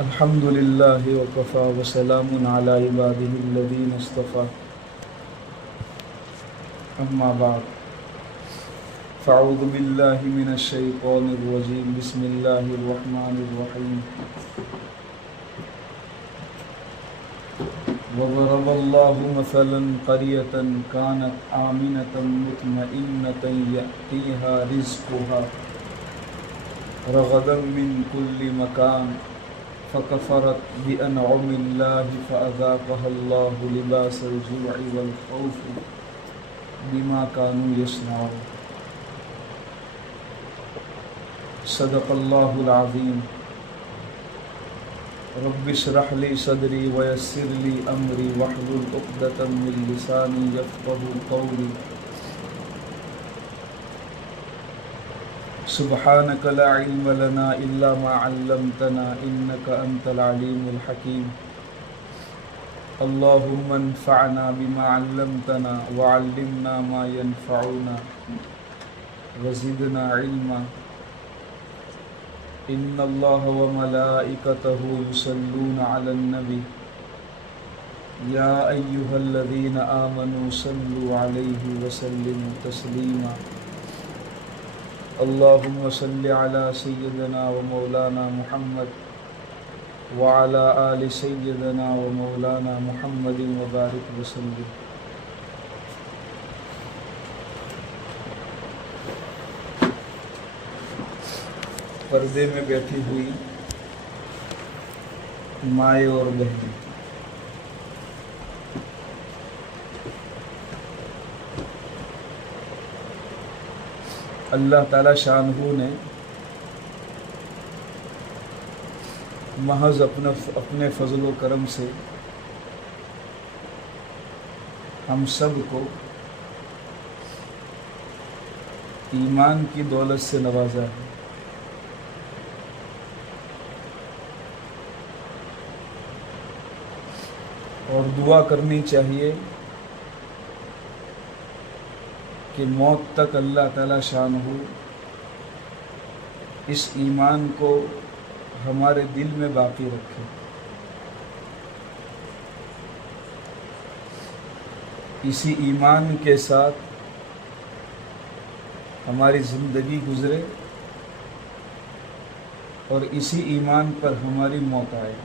الحمد لله وكفى وسلام على عباده الذين اصطفى أما بعد فأعوذ بالله من الشيطان الرجيم بسم الله الرحمن الرحيم وضرب الله مثلا قرية كانت آمنة مطمئنة يأتيها رزقها رغدا من كل مكان فكفرت بأنعم الله فأذاقها الله لباس الجوع والخوف بما كانوا يصنعون صدق الله العظيم رب اشرح لي صدري ويسر لي أمري واحلل عقدة من لساني يفقهوا قولي سبحانك لا علم لنا إلا ما علمتنا إنك أنت العليم الحكيم اللهم انفعنا بما علمتنا وعلمنا ما ينفعنا وزدنا علما إن الله وملائكته يصلون على النبي يا أيها الذين آمنوا صلوا عليه وسلموا تسليما اللهم صل على سيدنا ومولانا محمد وعلى آل سيدنا ومولانا محمد وبارك وسلم پردے میں بیٹھی ہوئی مائیں اور بہنیں، اللہ تعالی شانہ نے محض اپنے فضل و کرم سے ہم سب کو ایمان کی دولت سے نوازا ہے۔ اور دعا کرنی چاہیے کہ موت تک اللہ تعالی شانہ اس ایمان کو ہمارے دل میں باقی رکھے۔ اسی ایمان کے ساتھ ہماری زندگی گزرے اور اسی ایمان پر ہماری موت آئے۔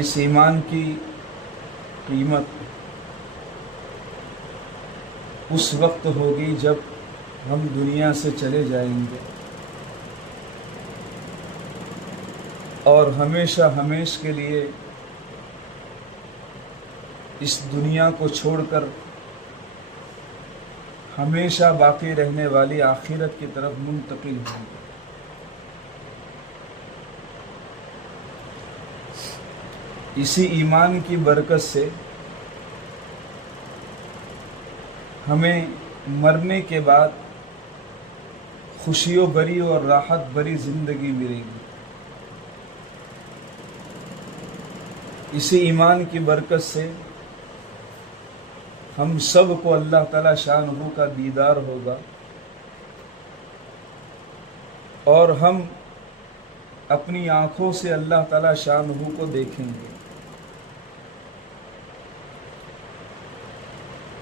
اس ایمان کی قیمت اس وقت ہوگی جب ہم دنیا سے چلے جائیں گے اور ہمیشہ ہمیش کے لیے اس دنیا کو چھوڑ کر ہمیشہ باقی رہنے والی آخرت کی طرف منتقل ہوں گے۔ اسی ایمان کی برکت سے ہمیں مرنے کے بعد خوشیوں بری اور راحت بری زندگی ملے گی۔ اسی ایمان کی برکت سے ہم سب کو اللہ تعالی شانہ کا دیدار ہوگا اور ہم اپنی آنکھوں سے اللہ تعالی شانہ کو دیکھیں گے۔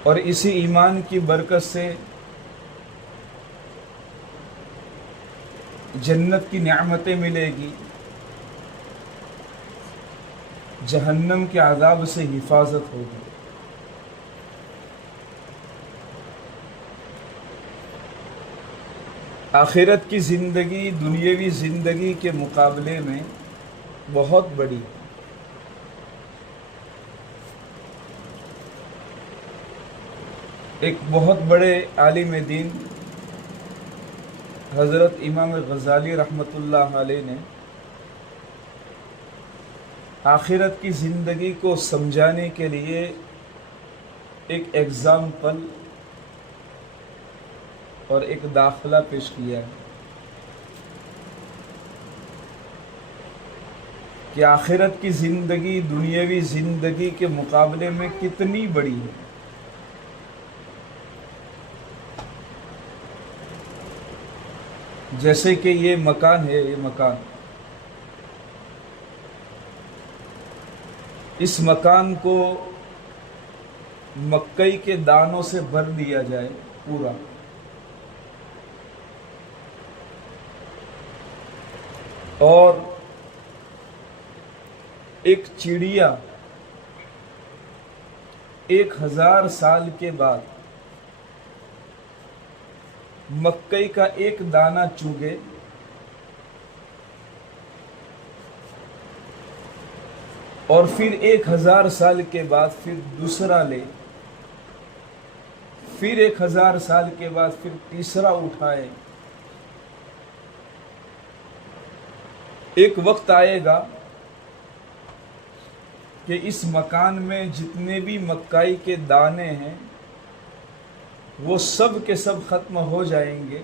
اور اسی ایمان کی برکت سے جنت کی نعمتیں ملے گی، جہنم کے عذاب سے حفاظت ہوگی۔ آخرت کی زندگی دنیاوی زندگی کے مقابلے میں بہت بڑی ہے۔ ایک بہت بڑے عالم دین حضرت امام غزالی رحمۃ اللہ علیہ نے آخرت کی زندگی کو سمجھانے کے لیے ایک ایگزامپل اور ایک داخلہ پیش کیا ہے کہ آخرت کی زندگی دنیاوی زندگی کے مقابلے میں کتنی بڑی ہے۔ جیسے کہ یہ مکان ہے، یہ مکان، اس مکان کو مکئی کے دانوں سے بھر دیا جائے پورا، اور ایک چڑیا 1000 سال کے بعد مکئی کا ایک دانہ چوگے، اور پھر 1000 سال کے بعد پھر دوسرا لے، پھر 1000 سال کے بعد پھر تیسرا اٹھائے، ایک وقت آئے گا کہ اس مکان میں جتنے بھی مکئی کے دانے ہیں وہ سب کے سب ختم ہو جائیں گے،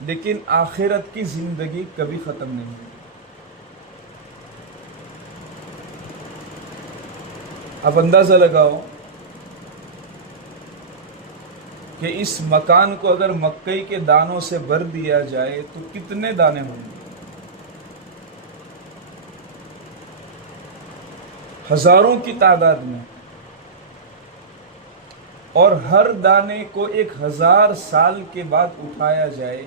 لیکن آخرت کی زندگی کبھی ختم نہیں ہوگی۔ اب اندازہ لگاؤ کہ اس مکان کو اگر مکئی کے دانوں سے بھر دیا جائے تو کتنے دانے ہوں گے؟ ہزاروں کی تعداد میں، اور ہر دانے کو 1000 سال کے بعد اٹھایا جائے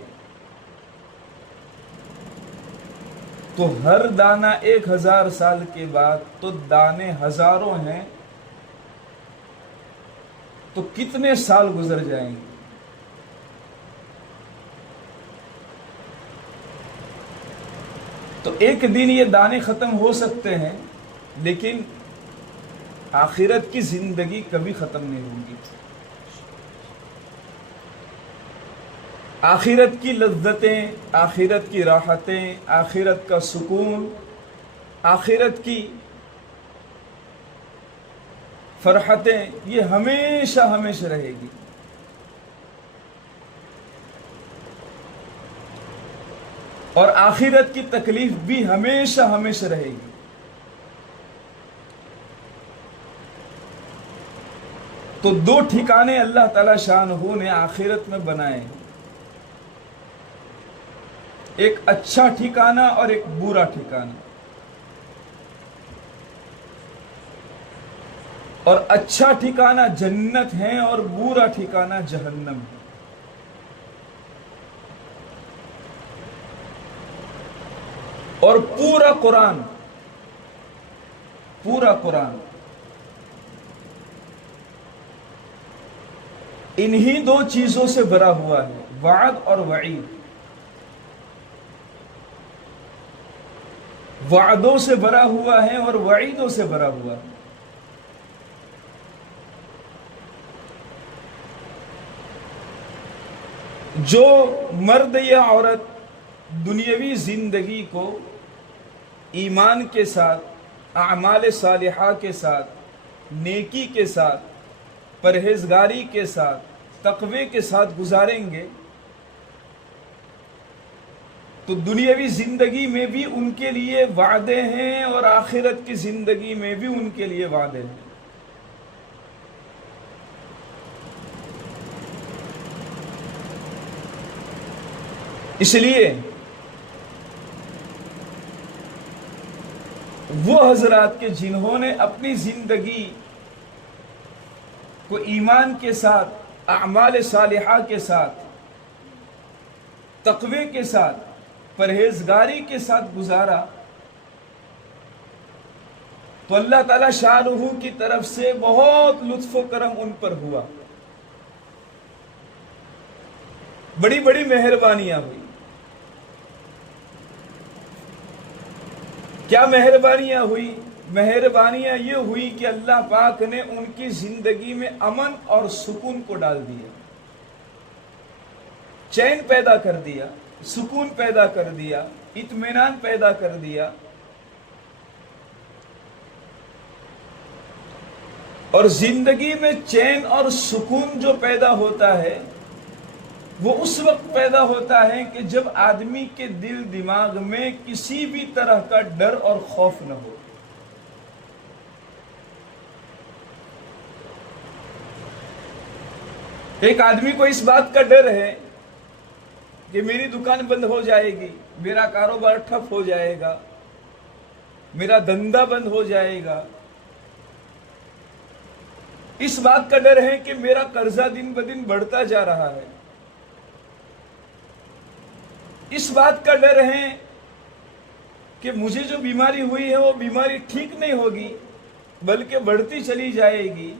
تو ہر دانہ 1000 سال کے بعد، تو دانے ہزاروں ہیں، تو کتنے سال گزر جائیں گے؟ تو ایک دن یہ دانے ختم ہو سکتے ہیں، لیکن آخرت کی زندگی کبھی ختم نہیں ہوگی۔ آخرت کی لذتیں، آخرت کی راحتیں، آخرت کا سکون، آخرت کی فرحتیں، یہ ہمیشہ ہمیشہ رہے گی۔ اور آخرت کی تکلیف بھی ہمیشہ ہمیشہ رہے گی۔ تو 2 ٹھکانے اللہ تعالی شانہ نے آخرت میں بنائے ہیں، ایک اچھا ٹھکانہ اور ایک برا ٹھکانہ۔ اور اچھا ٹھکانہ جنت ہے اور برا ٹھکانہ جہنم ہے۔ اور پورا قرآن انہی 2 چیزوں سے بھرا ہوا ہے، وعد اور وعید۔ وعدوں سے بھرا ہوا ہے اور وعیدوں سے بھرا ہوا ہے۔ جو مرد یا عورت دنیاوی زندگی کو ایمان کے ساتھ، اعمال صالحہ کے ساتھ، نیکی کے ساتھ، پرہیزگاری کے ساتھ، تقوی کے ساتھ گزاریں گے تو دنیاوی زندگی میں بھی ان کے لیے وعدے ہیں اور آخرت کی زندگی میں بھی ان کے لیے وعدے ہیں۔ اس لیے وہ حضرات کے جنہوں نے اپنی زندگی کو ایمان کے ساتھ، اعمال صالحہ کے ساتھ، تقوی کے ساتھ، پرہیزگاری کے ساتھ گزارا تو اللہ تعالی شانہ کی طرف سے بہت لطف و کرم ان پر ہوا، بڑی بڑی مہربانیاں ہوئی۔ کیا مہربانیاں ہوئی؟ مہربانیاں یہ ہوئی کہ اللہ پاک نے ان کی زندگی میں امن اور سکون کو ڈال دیا، چین پیدا کر دیا، سکون پیدا کر دیا، اطمینان پیدا کر دیا۔ اور زندگی میں چین اور سکون جو پیدا ہوتا ہے وہ اس وقت پیدا ہوتا ہے کہ جب آدمی کے دل دماغ میں کسی بھی طرح کا ڈر اور خوف نہ ہو۔ ایک آدمی کو اس بات کا ڈر ہے کہ میری دکان بند ہو جائے گی، میرا کاروبار ٹھپ ہو جائے گا، میرا دھندا بند ہو جائے گا، اس بات کا ڈر ہے کہ میرا قرضہ دن بدن بڑھتا جا رہا ہے، اس بات کا ڈر ہے کہ مجھے جو بیماری ہوئی ہے وہ بیماری ٹھیک نہیں ہوگی بلکہ بڑھتی چلی جائے گی،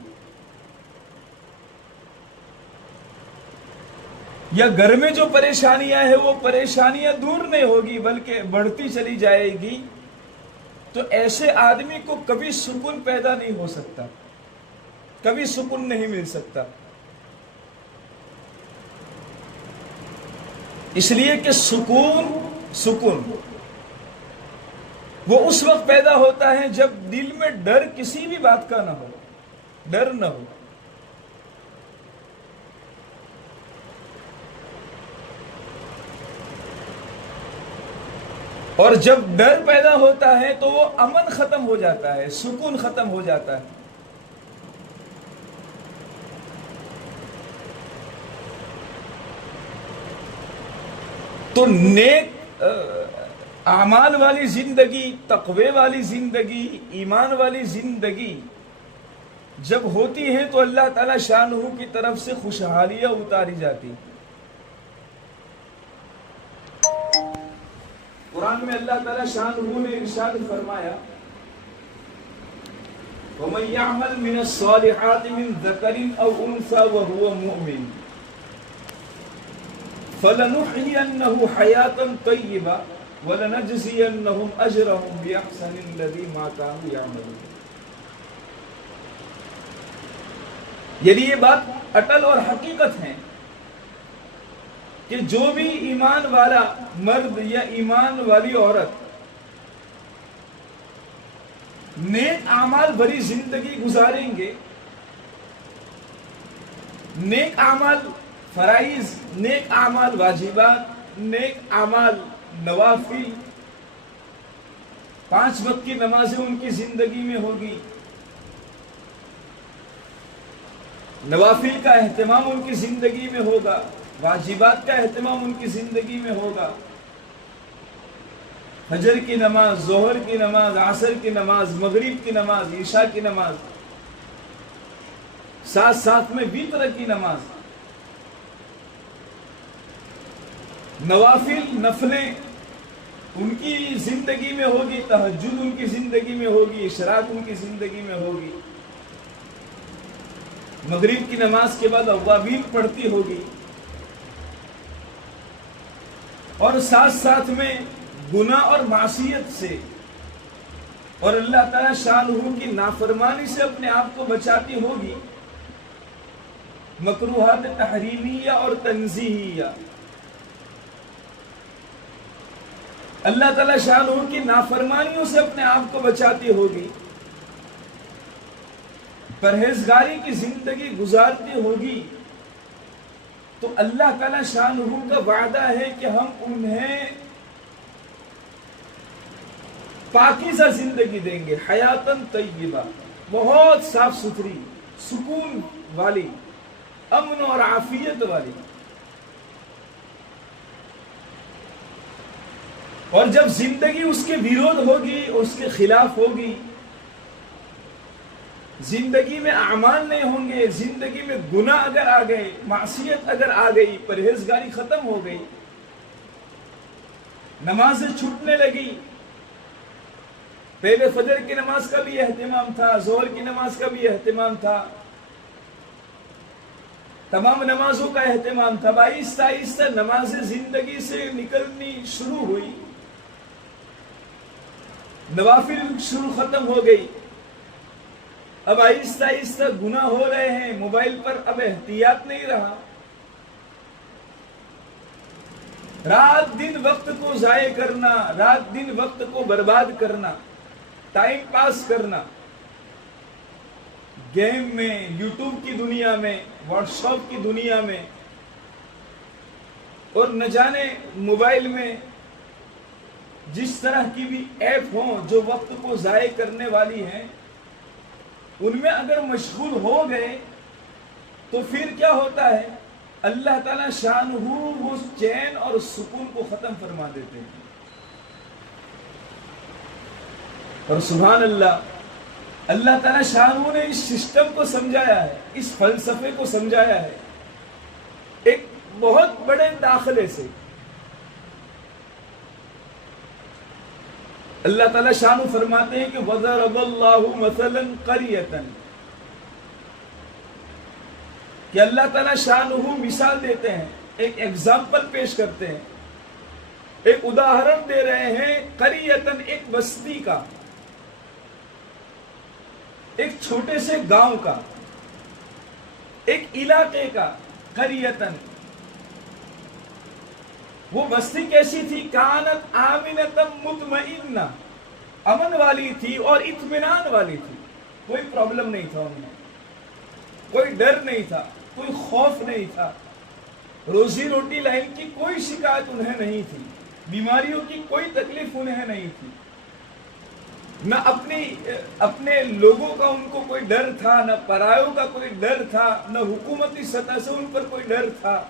یا گھر میں جو پریشانیاں ہیں وہ پریشانیاں دور نہیں ہوگی بلکہ بڑھتی چلی جائے گی، تو ایسے آدمی کو کبھی سکون پیدا نہیں ہو سکتا، کبھی سکون نہیں مل سکتا۔ اس لیے کہ سکون وہ اس وقت پیدا ہوتا ہے جب دل میں ڈر کسی بھی بات کا نہ ہو، ڈر نہ ہو۔ اور جب ڈر پیدا ہوتا ہے تو وہ امن ختم ہو جاتا ہے، سکون ختم ہو جاتا ہے۔ تو نیک اعمال والی زندگی، تقوی والی زندگی، ایمان والی زندگی جب ہوتی ہے تو اللہ تعالی شانہ کی طرف سے خوشحالیاں اتاری جاتی۔ قرآن میں اللہ تعالی شانہ نے ارشاد فرمایا وَمَن يَعْمَلْ مِنَ الصَّالِحَاتِ مِن ذَكَرٍ أَوْ أُنثَىٰ وَهُوَ مُؤْمِنٌ فَلَنُحْيِيَنَّهُ حَيَاةً طَيِّبَةً وَلَنَجْزِيَنَّهُمْ أَجْرَهُمْ بِأَحْسَنِ الَّذِي مَا كَانُوا يَعْمَلُونَ۔ یعنی یہ بات اٹل اور حقیقت ہے کہ جو بھی ایمان والا مرد یا ایمان والی عورت نیک اعمال بھری زندگی گزاریں گے، نیک اعمال فرائض، نیک اعمال واجبات، نیک اعمال نوافل، 5 وقت کی نمازیں ان کی زندگی میں ہوگی، نوافل کا اہتمام ان کی زندگی میں ہوگا، واجبات کا اہتمام ان کی زندگی میں ہوگا، فجر کی نماز، ظہر کی نماز، عصر کی نماز، مغرب کی نماز، عشاء کی نماز، ساتھ ساتھ میں وتر کی نماز، نوافل نفلیں ان کی زندگی میں ہوگی، تہجد ان کی زندگی میں ہوگی، اشراق ان کی زندگی میں ہوگی، مغرب کی نماز کے بعد اوابین پڑھتی ہوگی، اور ساتھ ساتھ میں گناہ اور معصیت سے اور اللہ تعالی شانہ کی نافرمانی سے اپنے آپ کو بچاتی ہوگی، مکروہات تحریمیہ اور تنزیہیہ، اللہ تعالی شانہ کی نافرمانیوں سے اپنے آپ کو بچاتی ہوگی، پرہیزگاری کی زندگی گزارتی ہوگی، تو اللہ تعالی شانہ کا وعدہ ہے کہ ہم انہیں پاکیزہ زندگی دیں گے، حیاتاً طیبہ، بہت صاف ستھری، سکون والی، امن اور عافیت والی۔ اور جب زندگی اس کے ویرودھ ہوگی، اس کے خلاف ہوگی، زندگی میں اعمال نہیں ہوں گے، زندگی میں گناہ اگر آ گئے، معصیت اگر آ گئی، پرہیزگاری ختم ہو گئی، نمازیں چھوٹنے لگی، پہلے فجر کی نماز کا بھی اہتمام تھا، ظہر کی نماز کا بھی اہتمام تھا، تمام نمازوں کا اہتمام تھا، آہستہ آہستہ نمازیں زندگی سے نکلنی شروع ہوئی، نوافل شروع ختم ہو گئی، اب آہستہ آہستہ گناہ ہو رہے ہیں، موبائل پر اب احتیاط نہیں رہا، رات دن وقت کو ضائع کرنا، رات دن وقت کو برباد کرنا، ٹائم پاس کرنا، گیم میں، یوٹیوب کی دنیا میں، واٹس ایپ کی دنیا میں، اور نہ جانے موبائل میں جس طرح کی بھی ایپ ہوں جو وقت کو ضائع کرنے والی ہیں، ان میں اگر مشغول ہو گئے تو پھر کیا ہوتا ہے اللہ تعالیٰ شانہ وہ چین اور سکون کو ختم فرما دیتے ہیں. اور سبحان اللہ، اللہ تعالیٰ شانہ نے اس سسٹم کو سمجھایا ہے، اس فلسفے کو سمجھایا ہے ایک بہت بڑے داخلے سے. اللہ تعالیٰ شانہ فرماتے ہیں کہ وَضَرَبَ اللَّهُ مَثَلًا قَرْيَةً، کہ اللہ تعالیٰ شانہ مثال دیتے ہیں، ایک ایگزامپل پیش کرتے ہیں، ایک اداہرن دے رہے ہیں قریتن، ایک بستی کا، ایک چھوٹے سے گاؤں کا، ایک علاقے کا. قریتن، وہ بستی کیسی تھی؟ کانت آمنۃ مطمئنہ، امن والی تھی اور اطمینان والی تھی. کوئی پرابلم نہیں تھا ان میں، کوئی ڈر نہیں تھا، کوئی خوف نہیں تھا، روزی روٹی لائن کی کوئی شکایت انہیں نہیں تھی، بیماریوں کی کوئی تکلیف انہیں نہیں تھی، نہ اپنے لوگوں کا ان کو کوئی ڈر تھا، نہ پرایوں کا کوئی ڈر تھا، نہ حکومتی سطح سے ان پر کوئی ڈر تھا،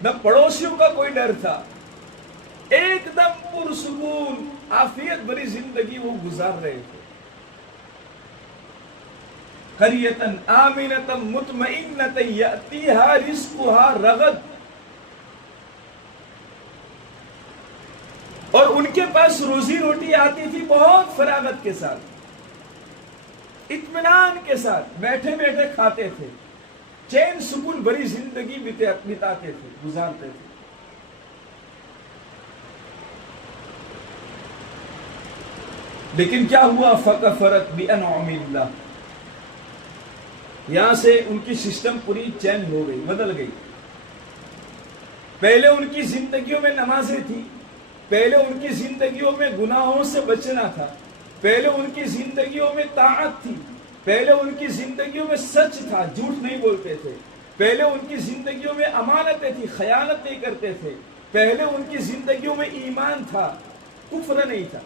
نہ پڑوسیوں کا کوئی ڈر تھا. ایک دم پرسکون عافیت بھری زندگی وہ گزار رہے تھے. قریۃ آمنۃ مطمئنۃ یأتیہا رزقہا رغد، اور ان کے پاس روزی روٹی آتی تھی بہت فراغت کے ساتھ، اطمینان کے ساتھ، بیٹھے بیٹھے کھاتے تھے، چین سکون بھری زندگی بتاتے تھے، گزارتے تھے. لیکن کیا ہوا؟ فکفرت بانعم اللہ، یہاں سے ان کی سسٹم پوری چینج ہو گئی، بدل گئی. پہلے ان کی زندگیوں میں نمازیں تھی، پہلے ان کی زندگیوں میں گناہوں سے بچنا تھا، پہلے ان کی زندگیوں میں طاعت تھی، پہلے ان کی زندگیوں میں سچ تھا، جھوٹ نہیں بولتے تھے، پہلے ان کی زندگیوں میں امانتیں تھی، خیانت نہیں کرتے تھے، پہلے ان کی زندگیوں میں ایمان تھا، کفر نہیں تھا.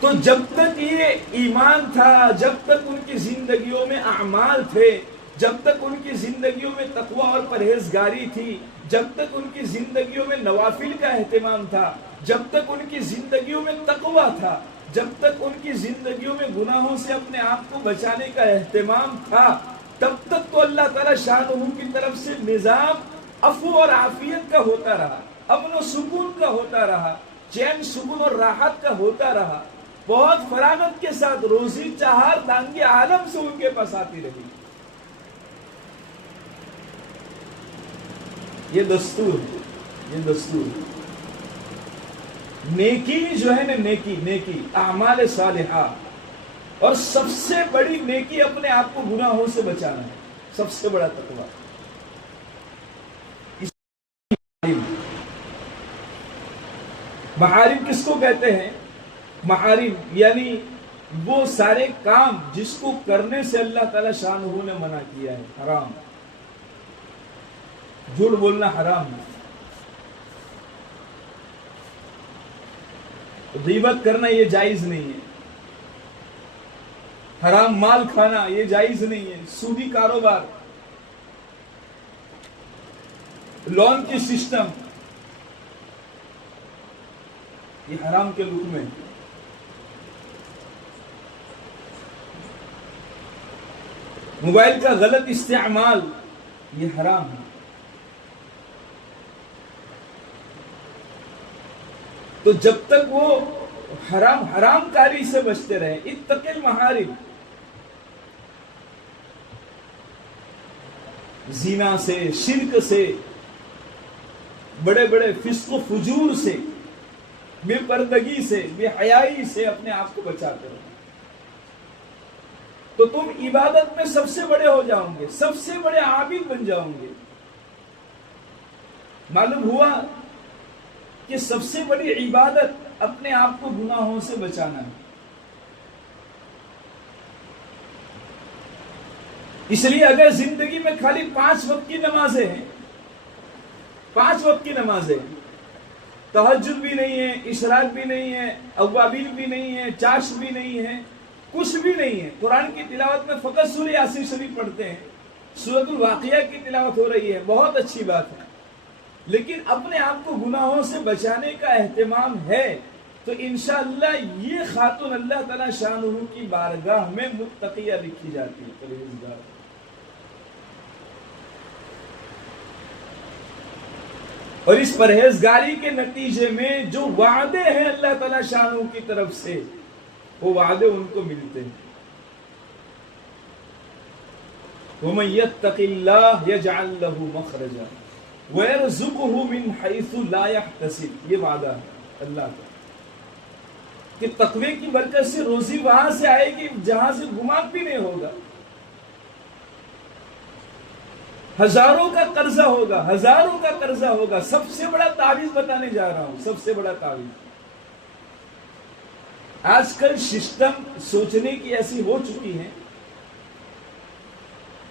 تو جب تک یہ ایمان تھا، جب تک ان کی زندگیوں میں اعمال تھے، جب تک ان کی زندگیوں میں تقوی اور پرہیزگاری تھی، جب تک ان کی زندگیوں میں نوافل کا اہتمام تھا، جب تک ان کی زندگیوں میں تقوی تھا، جب تک ان کی زندگیوں میں گناہوں سے اپنے آپ کو بچانے کا اہتمام تھا، تب تک تو اللہ تعالیٰ شانہ کی طرف سے نظام عفو اور عافیت کا ہوتا رہا، امن و سکون کا ہوتا رہا، چین سکون اور راحت کا ہوتا رہا. بہت فراغت کے ساتھ روزی چہار دانگی عالم سے ان کے پاس آتی رہی. یہ دستور، یہ دستور. نیکی جو ہے نا، نیکی اعمال صالحہ، اور سب سے بڑی نیکی اپنے آپ کو گناہوں سے بچانا ہے، سب سے بڑا تقویٰ. محارم کس کو کہتے ہیں؟ محارم یعنی وہ سارے کام جس کو کرنے سے اللہ تعالی شانہ نے منع کیا ہے. حرام، جھوٹ بولنا حرام ہے، غیبت کرنا یہ جائز نہیں ہے، حرام مال کھانا یہ جائز نہیں ہے، سودی کاروبار، لون کی سسٹم، یہ حرام کے لک میں. موبائل کا غلط استعمال یہ حرام ہے. تو جب تک وہ حرام کاری سے بچتے رہے. اتق المحارم، زنا سے، شرک سے، بڑے بڑے فسق و فجور سے، بے پردگی سے، بے حیائی سے اپنے آپ کو بچاتے رہو. تو تم عبادت میں سب سے بڑے ہو جاؤ گے، سب سے بڑے عابد بن جاؤ گے. معلوم ہوا کہ سب سے بڑی عبادت اپنے آپ کو گناہوں سے بچانا ہے. اس لیے اگر زندگی میں خالی 5 وقت کی نمازیں ہیں، 5 وقت کی نمازیں، تہجد بھی نہیں ہے، اشراق بھی نہیں ہے، اوابین بھی نہیں ہے، چاشت بھی نہیں ہے، کچھ بھی نہیں ہے، قرآن کی تلاوت میں فقط سورہ یاسین شریف پڑھتے ہیں، سورۃ الواقعہ کی تلاوت ہو رہی ہے، بہت اچھی بات ہے، لیکن اپنے آپ کو گناہوں سے بچانے کا اہتمام ہے تو انشاءاللہ یہ خاتون اللہ تعالی شانہ کی بارگاہ میں متقیہ لکھی جاتی ہے، پرہیزگار۔ اور اس پرہیزگاری کے نتیجے میں جو وعدے ہیں اللہ تعالی شانہ کی طرف سے، وہ وعدے ان کو ملتے ہیں۔ وَمَن يَتَّقِ اللَّهَ يَجْعَل لَّهُ مَخْرَجًا وَيَرْزُقْهُ مِنْ حَيْثُ لَا يَحْتَسِبُ، یہ وعدہ ہے اللہ کا کہ تقوی کی برکت سے روزی وہاں سے آئے گی جہاں سے گمان بھی نہیں ہوگا، ہزاروں کا قرضہ ہوگا، ہزاروں کا قرضہ ہوگا۔ سب سے بڑا تعویذ بتانے جا رہا ہوں، سب سے بڑا تعویذ۔ آج کل سسٹم سوچنے کی ایسی ہو چکی ہے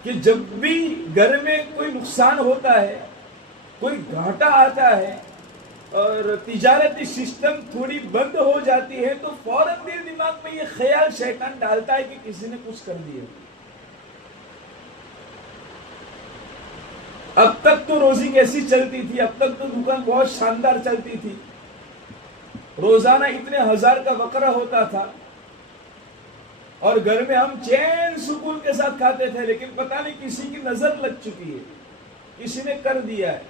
کہ جب بھی گھر میں کوئی نقصان ہوتا ہے، کوئی گھاٹا آتا ہے اور تجارتی سسٹم تھوڑی بند ہو جاتی ہے تو فوراً دل دماغ میں یہ خیال شیطان ڈالتا ہے کہ کسی نے کچھ کر دیا۔ اب تک تو روزی کیسی چلتی تھی، اب تک تو دکان بہت شاندار چلتی تھی، روزانہ اتنے ہزار کا بقرہ ہوتا تھا اور گھر میں ہم چین سکون کے ساتھ کھاتے تھے، لیکن پتہ نہیں کسی کی نظر لگ چکی ہے، کسی نے کر دیا ہے،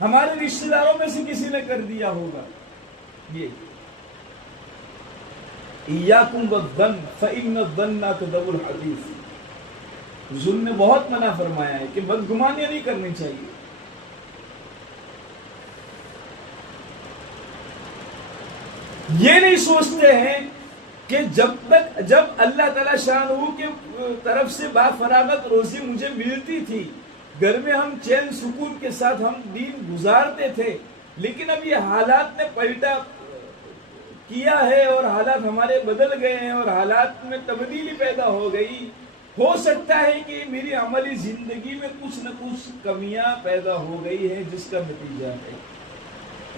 ہمارے رشتہ داروں میں سے کسی نے کر دیا ہوگا۔ یہ ایاکم والظن فإن الظن کذب الحدیث، حضور نے بہت منع فرمایا ہے کہ بدگمانیاں نہیں کرنی چاہیے۔ یہ نہیں سوچتے ہیں کہ جب اللہ تعالی شانہ کی طرف سے با فراغت روزی مجھے ملتی تھی، گھر میں ہم چین سکون کے ساتھ ہم دین گزارتے تھے، لیکن اب یہ حالات نے پلٹا کیا ہے اور حالات ہمارے بدل گئے ہیں اور حالات میں تبدیلی پیدا ہو گئی۔ ہو سکتا ہے کہ میری عملی زندگی میں کچھ نہ کچھ کمیاں پیدا ہو گئی ہے جس کا نتیجہ ہے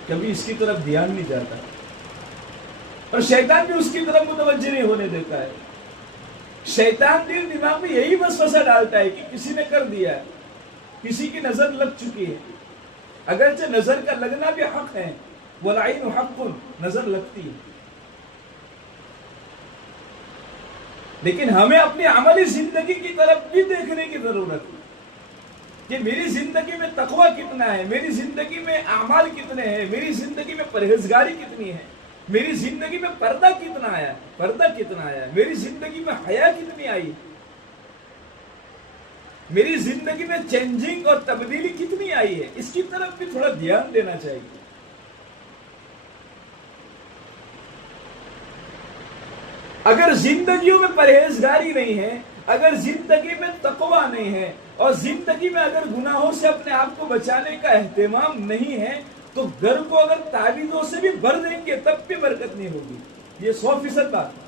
کبھی اس کی طرف دھیان نہیں جاتا اور شیطان بھی اس کی طرف متوجہ نہیں ہونے دیتا ہے۔ شیطان دل دماغ میں یہی وسوسہ ڈالتا ہے کہ کسی نے کر دیا ہے، کسی کی نظر لگ چکی ہے، اگرچہ نظر کا لگنا بھی حق ہے، والعین حق، نظر لگتی ہے، لیکن ہمیں اپنی عملی زندگی کی طرف بھی دیکھنے کی ضرورت ہے کہ میری زندگی میں تقوی کتنا ہے، میری زندگی میں اعمال کتنے ہیں، میری زندگی میں پرہیزگاری کتنی ہے، میری زندگی میں پردہ کتنا آیا ہے، میری زندگی میں حیا کتنی آئی، میری زندگی میں چینجنگ اور تبدیلی کتنی آئی ہے، اس کی طرف بھی تھوڑا دھیان دینا چاہیے۔ اگر زندگیوں میں پرہیزگاری نہیں ہے، اگر زندگی میں تقوی نہیں ہے اور زندگی میں اگر گناہوں سے اپنے آپ کو بچانے کا اہتمام نہیں ہے تو گھر کو اگر تعویذوں سے بھی بھر دیں گے تب بھی برکت نہیں ہوگی، یہ 100% بات ہے۔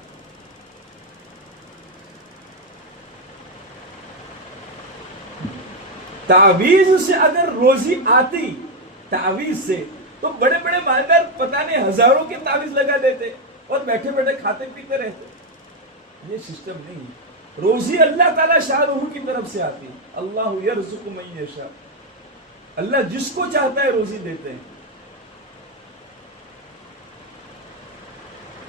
تعویذ سے اگر روزی آتی تعویذ سے تو بڑے بڑے مالدار پتہ نہیں ہزاروں کے تعویذ لگا دیتے اور بیٹھے بیٹھے کھاتے پیتے رہتے۔ یہ سسٹم نہیں ہے، روزی اللہ تعالی شانہ کی طرف سے آتی ہے۔ اللہ یرزق من یشاء، اللہ جس کو چاہتا ہے روزی دیتے ہیں۔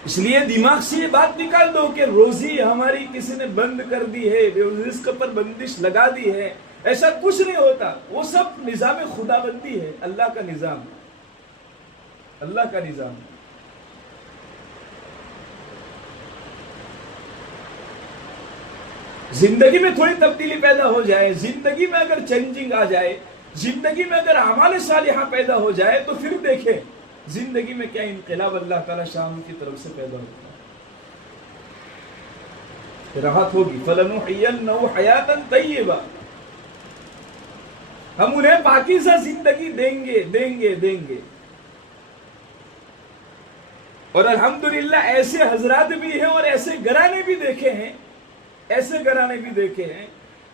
اس لیے دماغ سے یہ بات نکال دو کہ روزی ہماری کسی نے بند کر دی ہے، رزق پر بندش لگا دی ہے، ایسا کچھ نہیں ہوتا، وہ سب نظام خدا بندی ہے، اللہ کا نظام، اللہ کا نظام۔ زندگی میں تھوڑی تبدیلی پیدا ہو جائے، زندگی میں اگر چینجنگ آ جائے، زندگی میں اگر اعمال صالحہ پیدا ہو جائے تو پھر دیکھیں زندگی میں کیا انقلاب اللہ تعالی شان کی طرف سے پیدا ہوتا ہے، راحت ہوگی۔ فَلَنُحْيِيَنَّهُ حَيَاةً طَيِّبَةً، ہم انہیں پاکیزہ زندگی دیں گے۔ اور الحمدللہ ایسے حضرات بھی ہیں اور ایسے گھرانے بھی دیکھے ہیں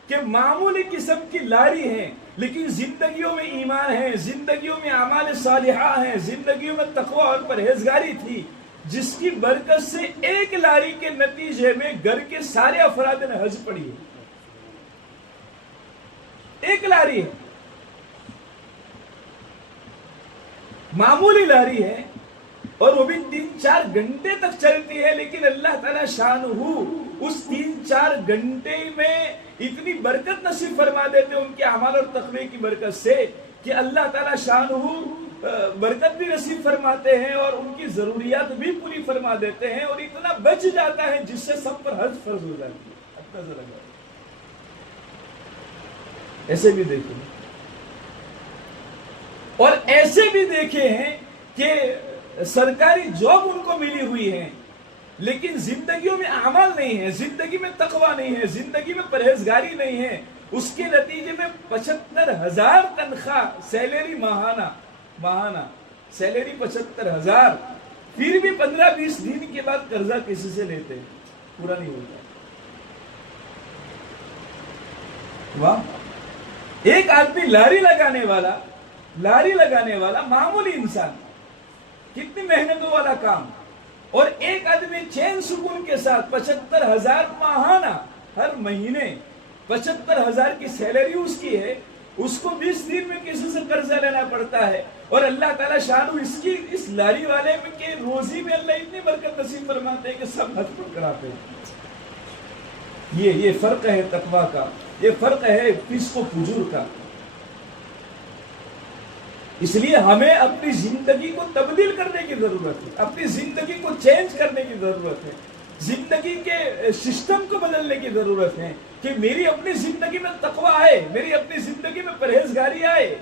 کہ معمولی قسم کی لاری ہیں لیکن زندگیوں میں ایمان ہے، زندگیوں میں اعمال صالحہ ہیں، زندگیوں میں تقوی اور پرہیزگاری تھی، جس کی برکت سے ایک لاری کے نتیجے میں گھر کے سارے افراد نے حج پڑھی ہے۔ ایک لاری ہے، معمولی لاری ہے، اور وہ بھی 3-4 گھنٹے تک چلتی ہے، لیکن اللہ تعالیٰ شانہ اس 3-4 گھنٹے میں اتنی برکت نصیب فرما دیتے ان کے اعمال اور تقوی کی برکت سے کہ اللہ تعالیٰ شانہ برکت بھی نصیب فرماتے ہیں اور ان کی ضروریات بھی پوری فرما دیتے ہیں، اور اتنا بچ جاتا ہے جس سے سب پر حج فرض ہو جاتی ہے۔ ایسے بھی دیکھیں، اور ایسے بھی دیکھے ہیں کہ سرکاری جاب ان کو ملی ہوئی ہے، لیکن زندگیوں میں اعمال نہیں ہے، زندگی میں تقوی نہیں ہے، زندگی میں پرہیزگاری نہیں ہے، اس کے نتیجے میں 75,000 تنخواہ سیلری ماہانہ سیلری 75,000، پھر بھی 15-20 دن کے بعد قرضہ کسی سے لیتے ہیں، پورا نہیں ہوتا۔ واہ، ایک آدمی لاری لگانے والا معمولی انسان، کتنی محنتوں والا کام، اور ایک آدمی چین سکون کے ساتھ 75,000 ماہانہ، ہر مہینے 75,000 کی سیلری اس کی ہے، اس کو 20 دن میں کسی سے قرضہ لینا پڑتا ہے، اور اللہ تعالیٰ شانہ اس لاری والے میں کے روزی میں اللہ اتنی برکت نصیب فرماتے ہیں کہ سب حج پر کراتے ہیں۔ یہ فرق ہے تقویٰ کا، یہ فرق ہے فسق و فجور کا۔ اس لیے ہمیں اپنی زندگی کو تبدیل کرنے کی ضرورت ہے، اپنی زندگی کو چینج کرنے کی ضرورت ہے، زندگی کے سسٹم کو بدلنے کی ضرورت ہے کہ میری اپنی زندگی میں تقویٰ آئے، میری اپنی زندگی میں پرہیزگاری آئے۔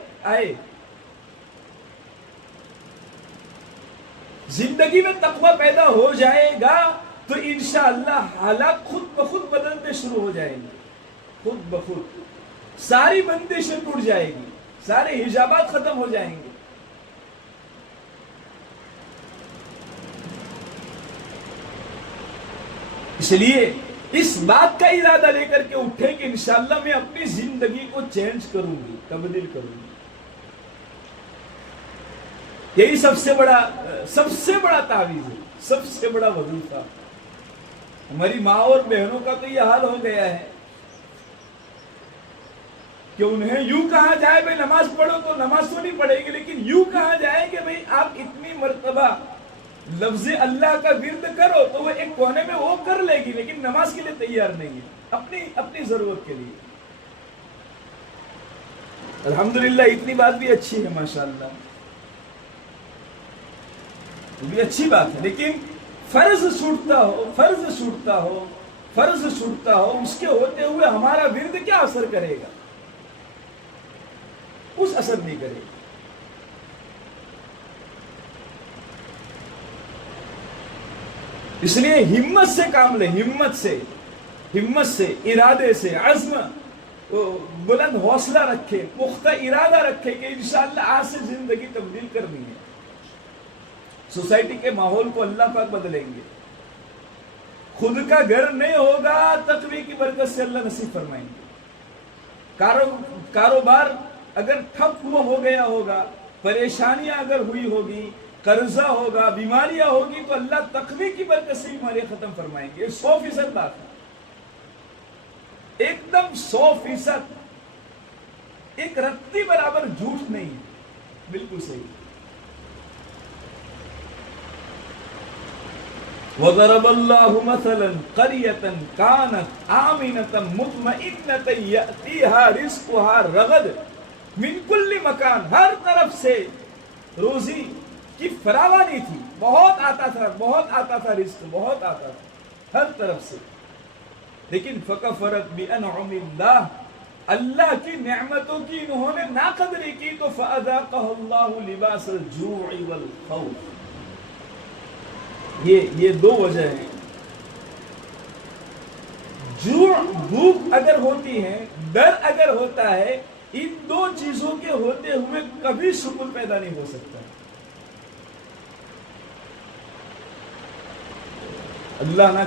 زندگی میں تقویٰ پیدا ہو جائے گا تو انشاءاللہ حالات خود بخود بدلتے شروع ہو جائیں گے، خود بخود ساری بندشیں ٹوٹ جائے گی، سارے حجابات ختم ہو جائیں گے۔ اس لیے اس بات کا ارادہ لے کر کے اٹھے کہ انشاءاللہ میں اپنی زندگی کو چینج کروں گی، تبدیل کروں گی۔ یہی سب سے بڑا تعویذ ہے، سب سے بڑا وظیفہ۔ ہماری ماں اور بہنوں کا تو یہ حال ہو گیا ہے کہ انہیں یوں کہا جائے بھائی نماز پڑھو تو نماز تو نہیں پڑھے گی، لیکن یوں کہا جائے کہ بھائی آپ اتنی مرتبہ لفظ اللہ کا ورد کرو تو وہ ایک کونے میں وہ کر لے گی، لیکن نماز کے لیے تیار نہیں ہے، اپنی ضرورت کے لیے۔ الحمدللہ اتنی بات بھی اچھی ہے، ماشاءاللہ بھی اچھی بات ہے، لیکن فرض چھوٹتا ہو اس کے ہوتے ہوئے ہمارا ورد کیا اثر کرے گا؟ کچھ اثر نہیں کرے گا۔ اس لیے ہمت سے کام لیں، ہمت سے، ارادے سے، عزم، بلند حوصلہ رکھے، پختہ ارادہ رکھے کہ انشاءاللہ آج سے زندگی تبدیل کرنی ہے۔ سوسائٹی کے ماحول کو اللہ پاک بدلیں گے، خود کا گھر نہیں ہوگا، تقوی کی برکت سے اللہ نصیب فرمائیں گے۔ کاروبار اگر ٹھپ ہو گیا ہوگا، پریشانیاں اگر ہوئی ہوگی، قرضہ ہوگا، بیماریاں ہوگی، تو اللہ تقوی کی برکت سے بیماریاں ختم فرمائیں گے۔ 100% بات ہے، ایک دم 100%، ایک رتی برابر جھوٹ نہیں ہے، بالکل صحیح۔ وَضَرَبَ اللَّهُ مَثَلًا قَرْيَةً كَانَتْ آمِنَةً مُطْمَئِنَّةً يَأْتِيهَا رِزْقُهَا رَغَدًا مِنْ كُلِّ مَكَانٍ، ہر طرف سے روزی کی فراوانی تھی، بہت آتا تھا رزق، بہت آتا تھا ہر طرف سے، لیکن فَكَفَرَتْ بِأَنْعُمِ اللَّهِ، اللہ کی نعمتوں کی انہوں نے ناقدری کی تو فَأَذَاقَهُ اللَّهُ لِبَاسَ الْجُوعِ وَالْخَوْفِ۔ یہ دو وجہ ہیں، بھوک اگر ہوتی ہے، ڈر اگر ہوتا ہے، ان دو چیزوں کے ہوتے ہوئے کبھی سکون پیدا نہیں ہو سکتا۔ اللہ نہ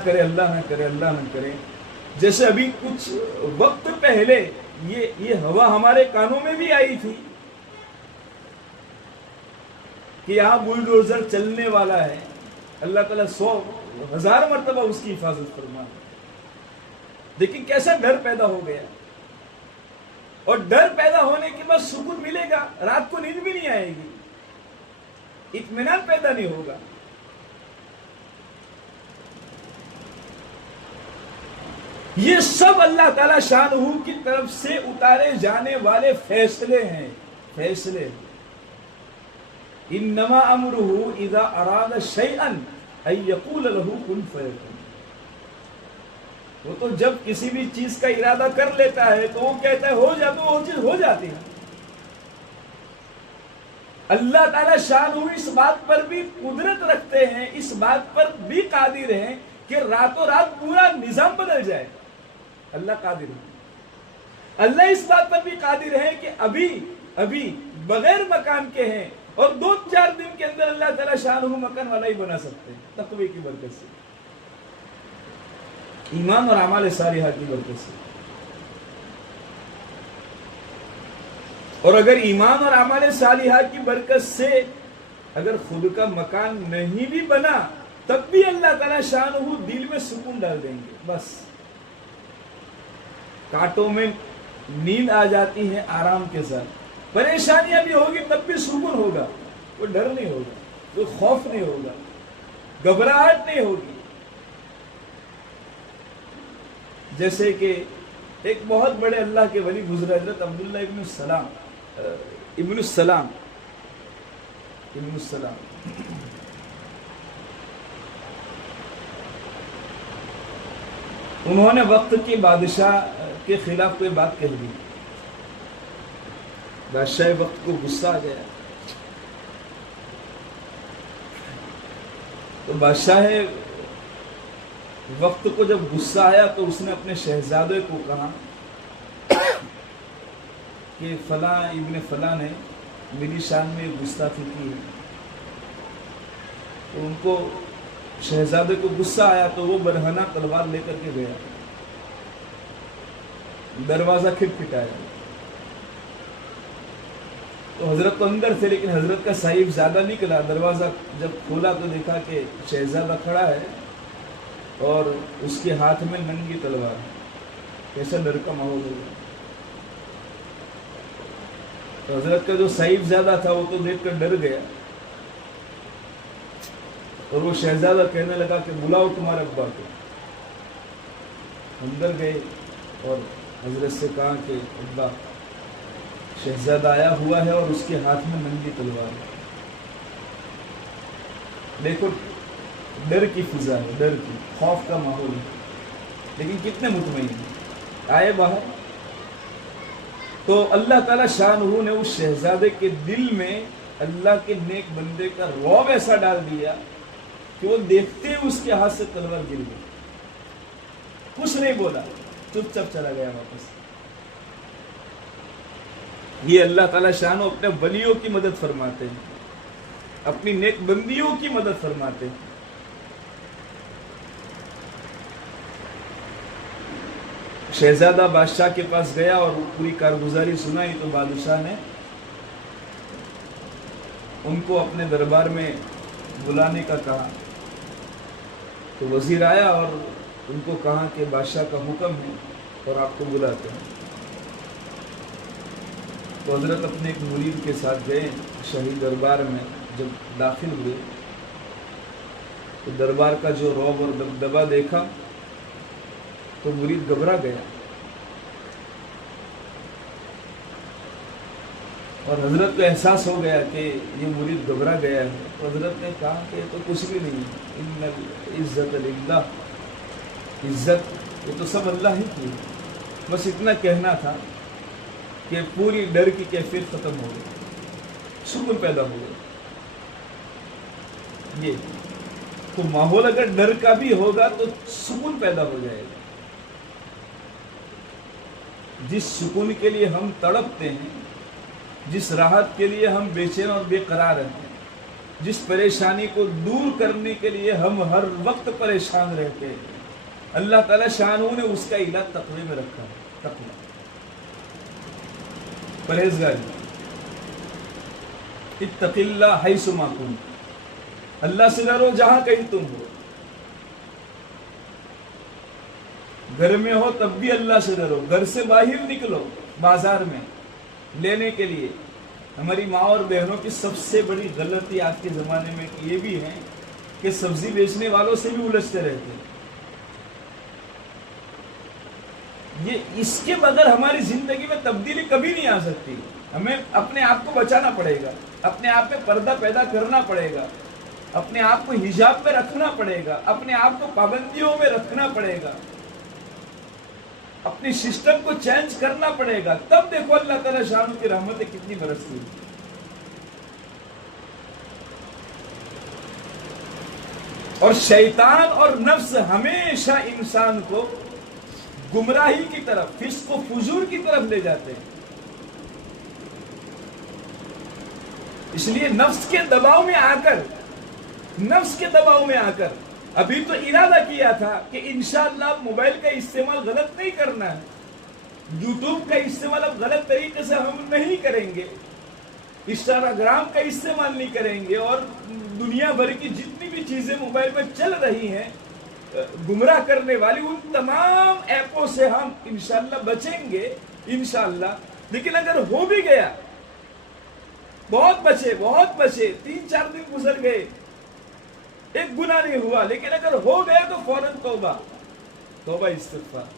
کرے، جیسے ابھی کچھ وقت پہلے یہ ہوا ہمارے کانوں میں بھی آئی تھی کہ یہاں بلڈوزر چلنے والا ہے، اللہ تعالیٰ 100,000 مرتبہ اس کی حفاظت فرمائے، لیکن کیسا ڈر پیدا ہو گیا۔ اور ڈر پیدا ہونے کے بعد سکون ملے گا، رات کو نیند بھی نہیں آئے گی، اطمینان پیدا نہیں ہوگا۔ یہ سب اللہ تعالی شانہ کی طرف سے اتارے جانے والے فیصلے ہیں، فیصلے۔ انما امرہ اذا اراد شیئا ان یقول له کن فیکون۔ وہ تو جب کسی بھی چیز کا ارادہ کر لیتا ہے تو وہ کہتا ہے ہو جا، تو وہ چیز ہو جاتی ہے۔ اللہ تعالی شانہ اس بات پر بھی قدرت رکھتے ہیں، اس بات پر بھی قادر ہیں کہ راتوں رات پورا نظام بدل جائے، اللہ قادر ہے۔ اللہ اس بات پر بھی قادر ہے کہ ابھی بغیر مکان کے ہیں اور 2-4 دن کے اندر اللہ تعالی شانہ مکان والا ہی بنا سکتے ہیں، تقوی کی برکت سے، ایمان اور اعمال صالحہ کی برکت سے۔ اور اگر ایمان اور اعمال صالحہ کی برکت سے اگر خود کا مکان نہیں بھی بنا تب بھی اللہ تعالی شانہ دل میں سکون ڈال دیں گے۔ بس کانٹوں میں نیند آ جاتی ہے آرام کے ساتھ، پریشانیاں بھی ہوگی تب بھی سکون ہوگا، کوئی ڈر نہیں ہوگا، کوئی خوف نہیں ہوگا، گھبراہٹ نہیں ہوگی۔ جیسے کہ ایک بہت بڑے اللہ کے ولی گزرے، حضرت عبداللہ ابن السلام، انہوں نے وقت کے بادشاہ کے خلاف کوئی بات کہہ دی، بادشاہ وقت کو غصہ آ گیا، تو بادشاہ وقت کو جب غصہ آیا تو اس نے اپنے شہزادے کو کہا کہ فلاں ابن فلاں نے میری شان میں گستاخی کی ہے۔ تو ان کو شہزادے کو غصہ آیا تو وہ برہنہ تلوار لے کر کے گیا، دروازہ کھٹکھٹایا، تو حضرت تو اندر تھے لیکن حضرت کا صاحب زیادہ نکلا، دروازہ جب کھولا تو دیکھا کہ شہزادہ کھڑا ہے اور اس کے ہاتھ میں ننگی تلوار ہے، کیسا ڈر کا ماحول ہو گیا۔ تو حضرت کا جو صاحب زیادہ تھا وہ تو دیکھ کر ڈر گیا، اور وہ شہزادہ کہنے لگا کہ بلاؤ تمہارے ابا کو۔ اندر گئے اور حضرت سے کہا کہ ابا شہزادہ آیا ہوا ہے اور اس کے ہاتھ میں ننگی تلوار ہے۔ دیکھو ڈر کی فضا ہے، ڈر کی، خوف کا ماحول ہے، لیکن کتنے مطمئن ہیں۔ آئے باہر تو اللہ تعالی شانہ نے اس شہزادے کے دل میں اللہ کے نیک بندے کا رعب ایسا ڈال دیا کہ وہ دیکھتے ہی اس کے ہاتھ سے تلوار گر گئی، کچھ نہیں بولا، چپ چاپ چلا گیا واپس۔ یہ اللہ تعالی شانہ اپنے ولیوں کی مدد فرماتے ہیں، اپنی نیک بندیوں کی مدد فرماتے ہیں۔ شہزادہ بادشاہ کے پاس گیا اور پوری کارگزاری سنائی تو بادشاہ نے ان کو اپنے دربار میں بلانے کا کہا، تو وزیر آیا اور ان کو کہا کہ بادشاہ کا حکم ہے اور آپ کو بلاتے ہیں۔ تو حضرت اپنے ایک مرید کے ساتھ گئے شاہی دربار میں، جب داخل ہوئے تو دربار کا جو رعب اور دبدبا دیکھا تو مرید گھبرا گیا، اور حضرت کو احساس ہو گیا کہ یہ مرید گھبرا گیا ہے، تو حضرت نے کہا کہ یہ تو کچھ بھی نہیں ہے، ان العزت للہ، عزت یہ تو سب اللہ ہی کی ہے۔ بس اتنا کہنا تھا کہ پوری ڈر کی کیفیت ختم ہو گئی، سکون پیدا ہو گیا۔ یہ تو ماحول اگر ڈر کا بھی ہوگا تو سکون پیدا ہو جائے گا۔ جس سکون کے لیے ہم تڑپتے ہیں، جس راحت کے لیے ہم بے چین اور بے قرار ہیں، جس پریشانی کو دور کرنے کے لیے ہم ہر وقت پریشان رہتے ہیں، اللہ تعالی شانہ نے اس کا علاج تقوی میں رکھا ہے۔ تقوی، پرہیزگاری، اتق اللہ حیث ما کنت، اللہ سے ڈرو جہاں کہیں تم ہو، گھر میں ہو تب بھی اللہ سے ڈرو، گھر سے باہر نکلو بازار میں لینے کے لیے. ہماری ماں اور بہنوں کی سب سے بڑی غلطی آج کے زمانے میں یہ بھی ہے کہ سبزی بیچنے والوں سے بھی الجھتے رہتے ہیں. یہ اس کے بغیر ہماری زندگی میں تبدیلی کبھی نہیں آ سکتی. ہمیں اپنے آپ کو بچانا پڑے گا, اپنے آپ میں پردہ پیدا کرنا پڑے گا, اپنے آپ کو حجاب میں رکھنا پڑے گا, اپنے آپ کو پابندیوں میں رکھنا پڑے گا, اپنی سسٹم کو چینج کرنا پڑے گا. تب دیکھو اللہ تعالیٰ شان کی رحمتیں کتنی برستی ہیں. اور شیطان اور نفس ہمیشہ انسان کو گمراہی کی طرف, فسق و فجور کی طرف لے جاتے ہیں. اس لیے نفس کے دباؤ میں آ کر ابھی تو ارادہ کیا تھا کہ انشاءاللہ موبائل کا استعمال غلط نہیں کرنا ہے, یوٹیوب کا استعمال اب غلط طریقے سے ہم نہیں کریں گے, انسٹاگرام کا استعمال نہیں کریں گے, اور دنیا بھر کی جتنی بھی چیزیں موبائل میں چل رہی ہیں گمراہ کرنے والی, ان تمام ایپوں سے ہم انشاءاللہ بچیں گے انشاءاللہ. لیکن اگر ہو بھی گیا, بہت بچے 3-4 دن گزر گئے, ایک گناہ نہیں ہوا, لیکن اگر ہو گیا تو فوراً توبہ استغفار.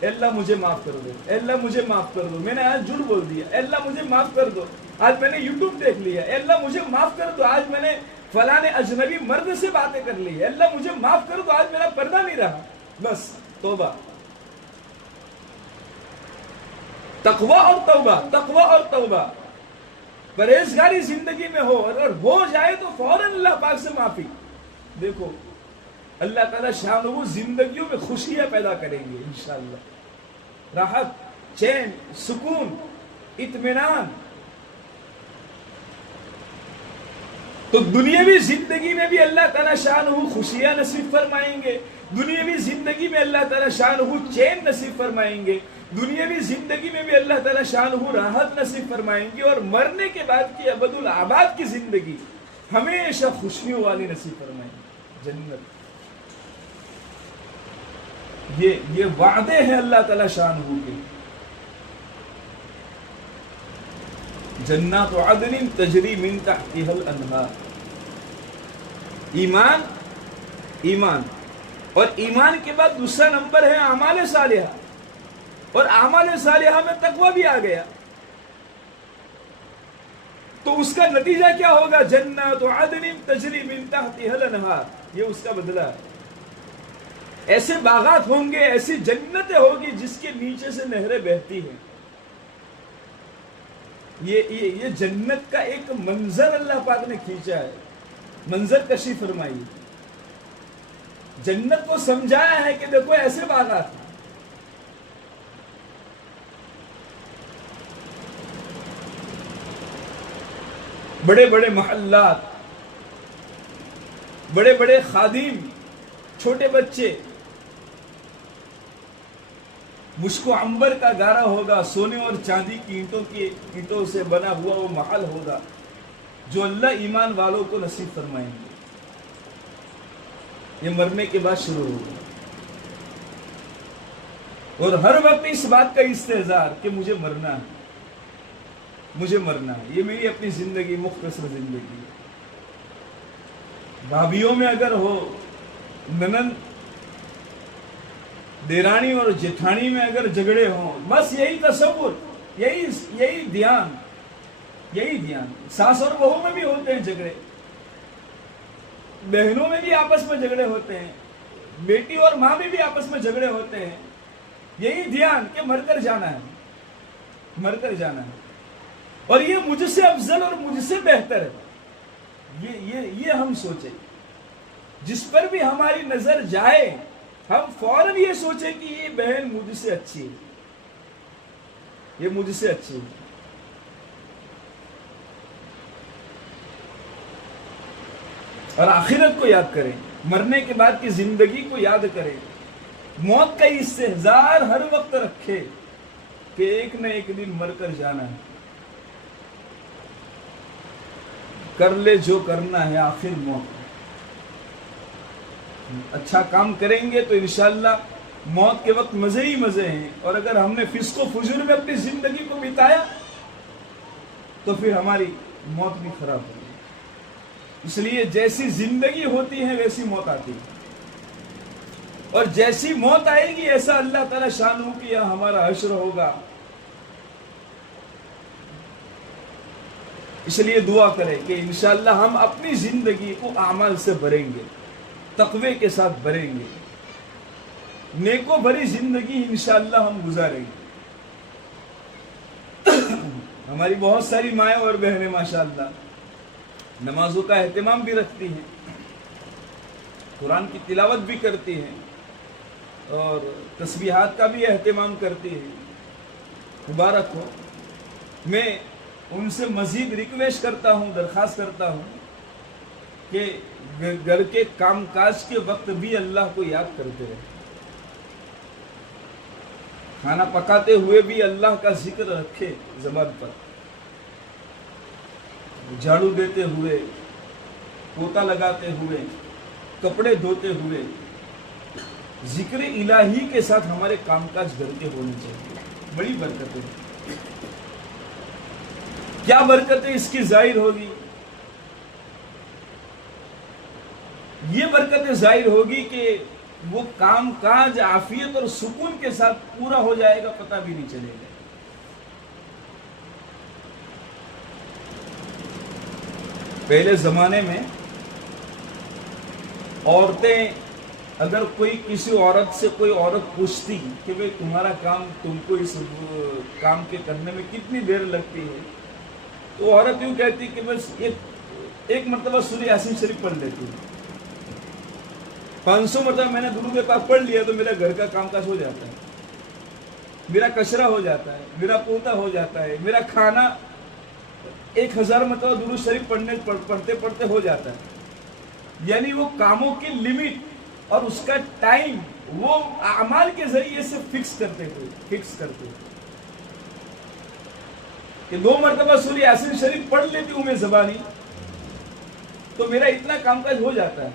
اے اللہ مجھے معاف کر دو, اے اللہ مجھے معاف کر دو, میں نے آج جھوٹ بول دیا, اے اللہ مجھے معاف کر دو, آج میں نے یوٹیوب دیکھ لیا, اے اللہ مجھے معاف کر دو, آج میں نے فلاں اجنبی مرد سے باتیں کر لی, اے اللہ مجھے معاف کر دو, آج میرا پردہ نہیں رہا. بس توبہ, تقوی اور توبہ پرہیزگاری زندگی میں ہو, اگر ہو جائے تو فوراً اللہ پاک سے معافی. دیکھو اللہ تعالیٰ شان و زندگیوں میں خوشیاں پیدا کریں گے انشاءاللہ, راحت, چین, سکون, اطمینان. تو دنیاوی زندگی میں بھی اللہ تعالیٰ شان و خوشیاں نصیب فرمائیں گے, دنیاوی زندگی میں اللہ تعالیٰ شان و چین نصیب فرمائیں گے, دنیاوی زندگی میں بھی اللہ تعالیٰ شان و راحت نصیب فرمائیں گے, اور مرنے کے بعد کی ابد الآباد کی زندگی ہمیشہ خوشیوں والی نصیب فرمائیں گے, جنت. یہ وعدے ہیں اللہ تعالیٰ شان و کے. جنات عدن تجری من تحتها الانہار. ایمان اور ایمان کے بعد دوسرا نمبر ہے اعمال صالحہ, اور اعمال صالحہ میں تقوی بھی آ گیا. تو اس کا نتیجہ کیا ہوگا؟ جنات عدن تجری من تحتها الانہار. یہ اس کا بدلہ ہے. ایسے باغات ہوں گے, ایسی جنتیں ہوگی جس کے نیچے سے نہریں بہتی ہیں. یہ جنت کا ایک منظر اللہ پاک نے کھینچا ہے, منظر کشی فرمائی, جنت کو سمجھایا ہے کہ دیکھو ایسے باغات ہیں. بڑے بڑے محلات, بڑے بڑے خادم, چھوٹے بچے, مشک و عنبر کا گارا ہوگا, سونے اور چاندی کی اینٹوں سے بنا ہوا وہ محل ہوگا جو اللہ ایمان والوں کو نصیب فرمائیں گے. یہ مرنے کے بعد شروع ہوگا, اور ہر وقت اس بات کا استحضار کہ مجھے مرنا ہے, مجھے مرنا ہے. یہ میری اپنی زندگی, مختصر زندگی. بھابھیوں میں اگر ہو, ننند دیرانی اور جیٹھانی میں اگر جھگڑے ہوں, بس یہی تصور, یہی دھیان. ساس اور بہو میں بھی ہوتے ہیں جھگڑے, بہنوں میں بھی آپس میں جھگڑے ہوتے ہیں, بیٹی اور ماں میں بھی آپس میں جھگڑے ہوتے ہیں. یہی دھیان کہ مر کر جانا ہے, اور یہ مجھ سے افضل اور مجھ سے بہتر ہے. یہ ہم سوچیں, جس پر بھی ہماری نظر جائے ہم فوراً یہ سوچیں کہ یہ بہن مجھ سے اچھی ہے, یہ مجھ سے اچھی ہے. اور آخرت کو یاد کریں, مرنے کے بعد کی زندگی کو یاد کریں, موت کا استحضار ہر وقت رکھے کہ ایک نہ ایک دن مر کر جانا ہے. کر لے جو کرنا ہے, آخر موت. اچھا کام کریں گے تو انشاءاللہ موت کے وقت مزے ہی مزے ہیں، اور اگر ہم نے فسق و فجور میں اپنی زندگی کو بتایا تو پھر ہماری موت بھی خراب ہوگی۔ اس لیے جیسی زندگی ہوتی ہے ویسی موت آتی ہے، اور جیسی موت آئے گی ایسا اللہ تعالیٰ شان ہو کہ یہاں ہمارا حشر ہوگا۔ اس لیے دعا کریں کہ انشاءاللہ ہم اپنی زندگی کو اعمال سے بھریں گے، تقوی کے ساتھ بھریں گے، نیکو بھری زندگی انشاءاللہ ہم گزاریں گے۔ ہماری بہت ساری مائیں اور بہنیں ماشاءاللہ نمازوں کا اہتمام بھی رکھتی ہیں، قرآن کی تلاوت بھی کرتی ہیں، اور تسبیحات کا بھی اہتمام کرتی ہیں، مبارک ہو۔ میں ان سے مزید ریکویسٹ کرتا ہوں، درخواست کرتا ہوں کہ گھر کے کام کاج کے وقت بھی اللہ کو یاد کرتے رہیں، کھانا پکاتے ہوئے بھی اللہ کا ذکر رکھے زبان پر، جھاڑو دیتے ہوئے، پوتا لگاتے ہوئے، کپڑے دھوتے ہوئے ذکر الہی کے ساتھ ہمارے کام کاج گھر کے ہونے چاہیے۔ بڑی برکتیں، کیا برکتیں اس کی ظاہر ہوگی؟ یہ برکتیں ظاہر ہوگی کہ وہ کام کاج عافیت اور سکون کے ساتھ پورا ہو جائے گا، پتہ بھی نہیں چلے گا۔ پہلے زمانے میں عورتیں، اگر کوئی کسی عورت سے کوئی عورت پوچھتی کہ بھئی تمہارا کام، تم کو اس کام کے کرنے میں کتنی دیر لگتی ہے، تو عورت یوں کہتی کہ بس ایک مرتبہ سورہ یاسین شریف پڑھ لیتی ہے، 500 مرتبہ میں نے درود پاک پڑھ لیا تو میرا گھر کا کام کاج ہو جاتا ہے، میرا کچرا ہو جاتا ہے، میرا پوتا ہو جاتا ہے، میرا کھانا 1000 مرتبہ درود شریف پڑھتے پڑھتے ہو جاتا ہے۔ یعنی وہ کاموں کی لمٹ اور اس کا ٹائم وہ اعمال کے ذریعے سے فکس کرتے کہ 2 مرتبہ سورہ یاسین شریف پڑھ لیتی ہوں میں زبانی تو میرا اتنا کام کاج ہو جاتا ہے۔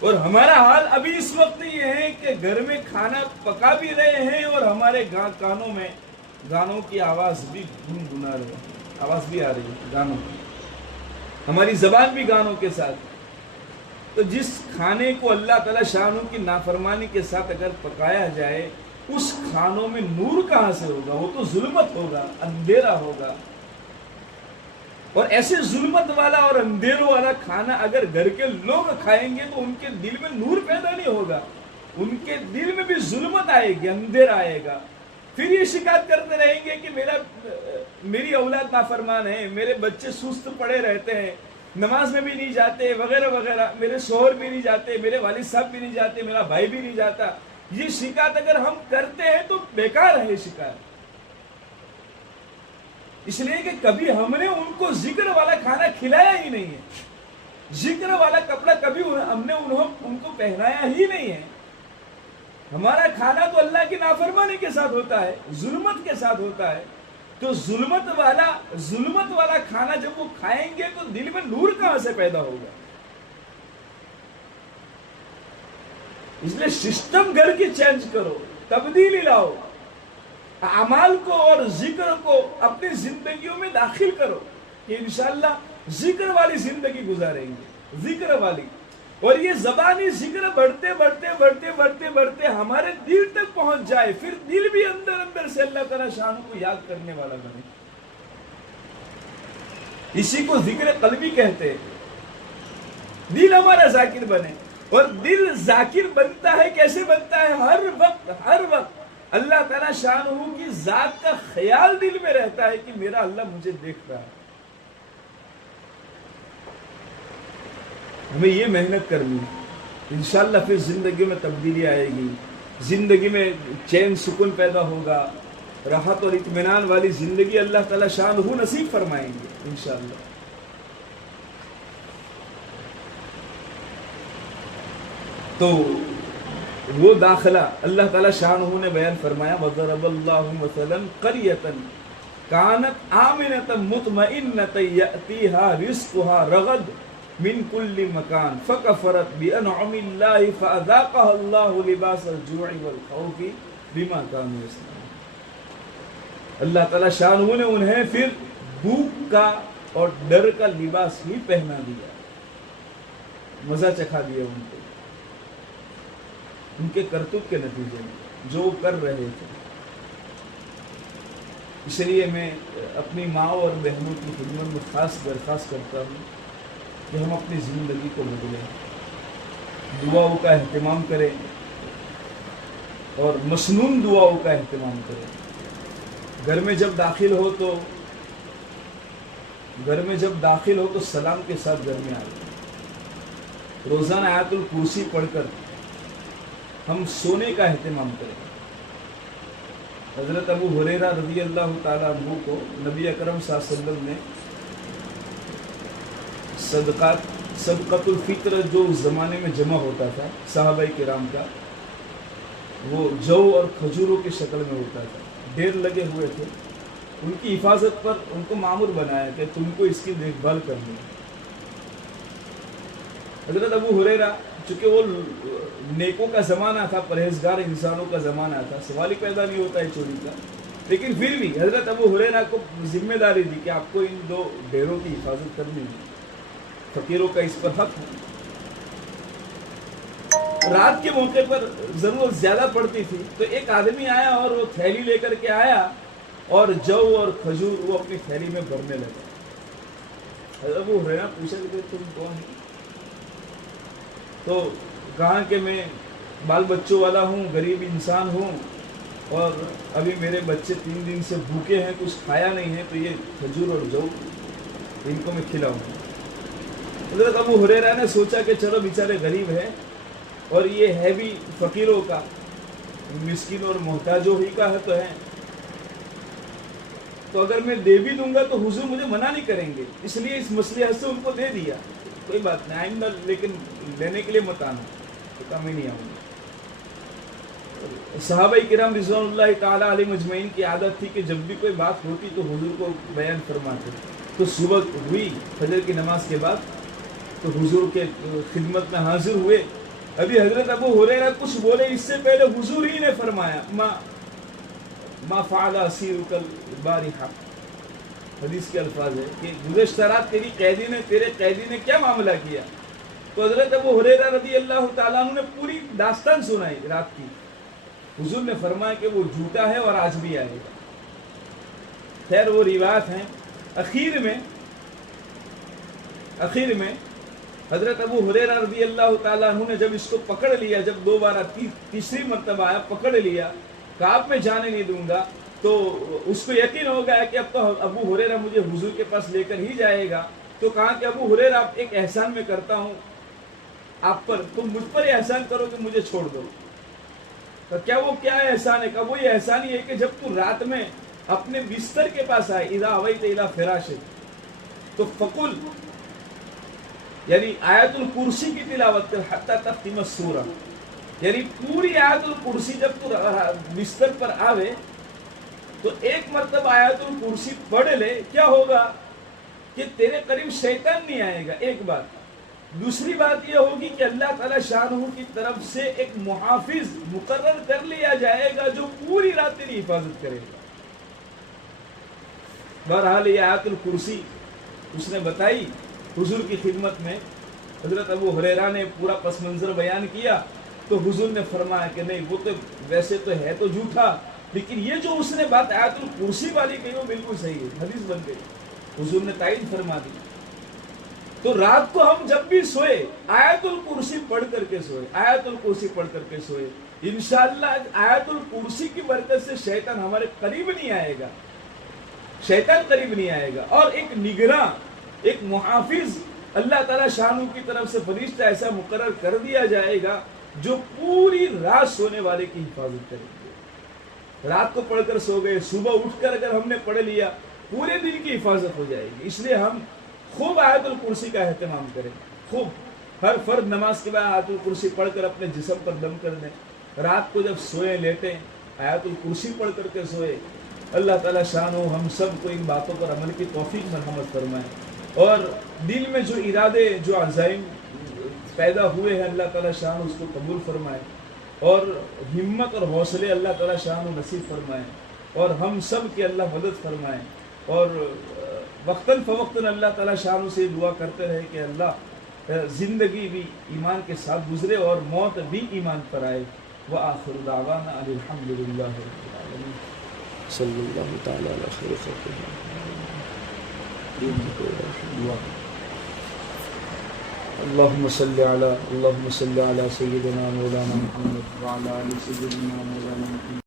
اور ہمارا حال ابھی اس وقت یہ ہے کہ گھر میں کھانا پکا بھی رہے ہیں اور ہمارے کانوں میں گانوں کی آواز بھی گنگنا رہے ہیں، آواز بھی آ رہی ہے گانوں کی، ہماری زبان بھی گانوں کے ساتھ۔ تو جس کھانے کو اللہ تعالیٰ شانوں کی نافرمانی کے ساتھ اگر پکایا جائے، اس کھانوں میں نور کہاں سے ہوگا؟ وہ تو ظلمت ہوگا، اندھیرا ہوگا۔ اور ایسے ظلمت والا اور اندھیروں والا کھانا اگر گھر کے لوگ کھائیں گے تو ان کے دل میں نور پیدا نہیں ہوگا، ان کے دل میں بھی ظلمت آئے گی، اندھیرا آئے گا۔ پھر یہ شکایت کرتے رہیں گے کہ میری اولاد نافرمان ہے، میرے بچے سست پڑے رہتے ہیں، نماز میں بھی نہیں جاتے، وغیرہ وغیرہ، میرے شوہر بھی نہیں جاتے، میرے والد صاحب بھی نہیں جاتے، میرا بھائی بھی نہیں جاتا۔ یہ شکایت اگر ہم کرتے ہیں تو بیکار ہے یہ شکایت، اس لیے کہ کبھی ہم نے ان کو ذکر والا کھانا کھلایا ہی نہیں ہے، ذکر والا کپڑا کبھی ہم نے ان کو پہنایا ہی نہیں ہے۔ ہمارا کھانا تو اللہ کی نافرمانی کے ساتھ ہوتا ہے، ظلمت کے ساتھ ہوتا ہے۔ تو ظلمت والا کھانا جب وہ کھائیں گے تو دل میں نور کہاں سے پیدا ہوگا؟ اس لیے سسٹم گھر کی چینج کرو، تبدیلی لاؤ، اعمال کو اور ذکر کو اپنی زندگیوں میں داخل کرو کہ انشاءاللہ ذکر والی زندگی گزاریں گے، ذکر والی۔ اور یہ زبانی ذکر بڑھتے ہمارے دل تک پہنچ جائے، پھر دل بھی اندر سے اللہ تعالیٰ شان کو یاد کرنے والا بنے۔ اسی کو ذکر قلبی کہتے ہیں، دل ہمارا ذاکر بنے۔ اور دل ذاکر بنتا ہے، کیسے بنتا ہے؟ ہر وقت اللہ تعالیٰ شان کی ذات کا خیال دل میں رہتا ہے کہ میرا اللہ مجھے دیکھ رہا ہے۔ ہمیں یہ محنت کرنی ہے، انشاءاللہ پھر زندگی میں تبدیلی آئے گی، زندگی میں چین سکون پیدا ہوگا، راحت اور اطمینان والی زندگی اللہ تعالیٰ شان نصیب فرمائیں گے انشاءاللہ۔ تو وہ داخلہ اللہ تعالیٰ شانہ نے بیان فرمایا، وَضَرَبَ اللَّهُ مَثَلًا قَرْيَةً كَانَتْ آمِنَةً مُطْمَئِنَّةً يَأْتِيهَا رِزْقُهَا رَغَدًا من كل مكان فكفرت بأنعم الله فأذاقها الله لباس الجوع والخوف بما كانوا يصنعون. اللہ تعالیٰ شان نے انہیں پھر بھوک کا اور ڈر کا لباس ہی پہنا دیا، مزہ چکھا دیا ان کو، ان کے کرتوت کے نتیجے میں جو کر رہے تھے. اس لیے میں اپنی ماں اور بہنوں کی خدمت میں خاص درخواست کرتا ہوں کہ ہم اپنی زندگی کو بدلیں، دعاؤں کا اہتمام کریں اور مسنون دعاؤں کا اہتمام کریں. گھر میں جب داخل ہو تو سلام کے ساتھ گھر میں آئے. روزانہ آیت الکرسی پڑھ کر ہم سونے کا اہتمام کریں. حضرت ابو ہریرہ رضی اللہ تعالیٰ عنہ کو نبی اکرم صلی اللہ علیہ وسلم نے صدقۃ الفطر جو اس زمانے میں جمع ہوتا تھا صحابہ کرام کا، وہ جو اور کھجوروں کی شکل میں ہوتا تھا، ڈھیر لگے ہوئے تھے. ان کی حفاظت پر ان کو مامور بنایا کہ تم کو اس کی دیکھ بھال کرنی ہے. حضرت ابو ہریرہ چونکہ وہ نیکوں کا زمانہ تھا، پرہیزگار انسانوں کا زمانہ تھا، سوال ہی پیدا نہیں ہوتا ہے چوری کا، لیکن پھر بھی حضرت ابو ہریرہ کو ذمہ داری دی کہ آپ کو ان دو ڈیروں کی حفاظت کرنی ہے، فقیروں کا اس پر حق ہے. رات کے موقع پر ضرورت زیادہ پڑتی تھی تو ایک آدمی آیا اور وہ تھیلی لے کر کے آیا اور جو اور کھجور وہ اپنی تھیلی میں بھرنے لگا. حضرت ابو ہریرہ پوچھا کہ تم کون ہو؟ تو کہا کہ میں بال بچوں والا ہوں، غریب انسان ہوں، اور ابھی میرے بچے 3 دن سے بھوکے ہیں، کچھ کھایا نہیں ہے، تو یہ کھجور اور جو ان کو میں کھلاؤں. حضرت ابو ہریرہ نے سوچا کہ چلو بیچارے غریب ہیں اور یہ ہے بھی فقیروں کا، مسکین اور محتاجوں ہی کا ہے تو ہے، تو اگر میں دے بھی دوں گا تو حضور مجھے منع نہیں کریں گے، اس لیے اس مصلحت سے ان کو دے دیا. کوئی بات نہیں، آئندہ لیکن لینے کے لیے مت آنا، تو کم ہی نہیں آؤں گا. صحابہ کرام رضوان اللہ تعالیٰ علیہ مجمعین کی عادت تھی کہ جب بھی کوئی بات ہوتی تو حضور کو بیان فرماتے. تو صبح ہوئی فجر کی نماز کے بعد تو حضور کے خدمت میں حاضر ہوئے. ابھی حضرت ابو ہریرہ کچھ بولے اس سے پہلے حضور ہی نے فرمایا ما فعل اسیرک البارحہ. حدیث کے الفاظ ہے کہ گزشتہ رات تیرے قیدی نے کیا معاملہ کیا. تو حضرت ابو ہریرہ رضی اللہ تعالیٰ عنہ نے پوری داستان سنائی رات کی. حضور نے فرمایا کہ وہ جھوٹا ہے اور آج بھی آئے گا. خیر وہ روایت ہیں. اخیر میں حضرت ابو ہریرہ رضی اللہ تعالیٰ عنہ نے جب اس کو پکڑ لیا، جب دوبارہ تیسری مرتبہ آیا پکڑ لیا، کہا اب میں جانے نہیں دوں گا، تو اس کو یقین ہو گیا کہ اب تو ابو ہریرہ مجھے حضور کے پاس لے کر ہی جائے گا. تو کہا کہ ابو ہریرہ آپ ایک احسان میں کرتا ہوں آپ پر، تم مجھ پر احسان کرو کہ مجھے چھوڑ دو. تو کیا احسان ہے؟ کہ وہ یہ احسان یہ ہے کہ جب تو رات میں اپنے بستر کے پاس آئے، اذا اویت الی فراشک، تو فقل، یعنی آیت الکرسی کی تلاوت کر حتی تختم السورہ، یعنی پوری آیت الکرسی جب تو بستر پر آوے تو ایک مرتبہ آیت الکرسی پڑھ لے. کیا ہوگا کہ تیرے قریب شیطان نہیں آئے گا، ایک بات. دوسری بات یہ ہوگی کہ اللہ تعالی شانہ کی طرف سے ایک محافظ مقرر کر لیا جائے گا جو پوری رات تیری حفاظت کرے گا. بہرحال یہ آیت الکرسی اس نے بتائی حضور کی خدمت میں. حضرت ابو ہریرہ نے پورا پس منظر بیان کیا تو حضور نے فرمایا کہ نہیں، وہ تو ویسے تو ہے تو جھوٹا، لیکن یہ جو اس نے بات آیت الکرسی والی کہی وہ بالکل صحیح ہے، حدیث بن گئی. حضور نے تائید فرما دی. تو رات کو ہم جب بھی سوئے آیت الکرسی پڑھ کر کے سوئے، آیت الکرسی پڑھ کر کے سوئے. انشاءاللہ آیت الکرسی کی برکت سے شیطان ہمارے قریب نہیں آئے گا، شیطان قریب نہیں آئے گا. اور ایک نگراں، ایک محافظ اللہ تعالیٰ شانہ کی طرف سے فرشتہ ایسا مقرر کر دیا جائے گا جو پوری رات سونے والے کی حفاظت کرے گا. رات کو پڑھ کر سو گئے، صبح اٹھ کر اگر ہم نے پڑھ لیا پورے دن کی حفاظت ہو جائے گی. اس لیے ہم خوب آیت الکرسی کا اہتمام کریں، خوب ہر فرض نماز کے بعد آیت الکرسی پڑھ کر اپنے جسم پر دم کر دیں. رات کو جب سوئیں لیٹیں آیت الکرسی پڑھ کر کے سوئے. اللہ تعالیٰ شانہ ہم سب کو ان باتوں پر عمل کی توفیق مرحمت فرمائے. اور دل میں جو ارادے جو عزائم پیدا ہوئے ہیں اللہ تعالیٰ شان اس کو قبول فرمائے، اور ہمت اور حوصلے اللہ تعالیٰ شان نصیب فرمائے، اور ہم سب کی اللہ مدد فرمائے، اور وقتاً فوقتاً اللہ تعالیٰ شان سے دعا کرتے رہے کہ اللہ زندگی بھی ایمان کے ساتھ گزرے اور موت بھی ایمان پر آئے۔ وآخر دعوانا ان الحمد للہ رب العالمین صلی اللہ تعالیٰ علی خیر خلقہ۔ اللهم صل على سيدنا مولانا محمد وعلى آل سيدنا مولانا محمد۔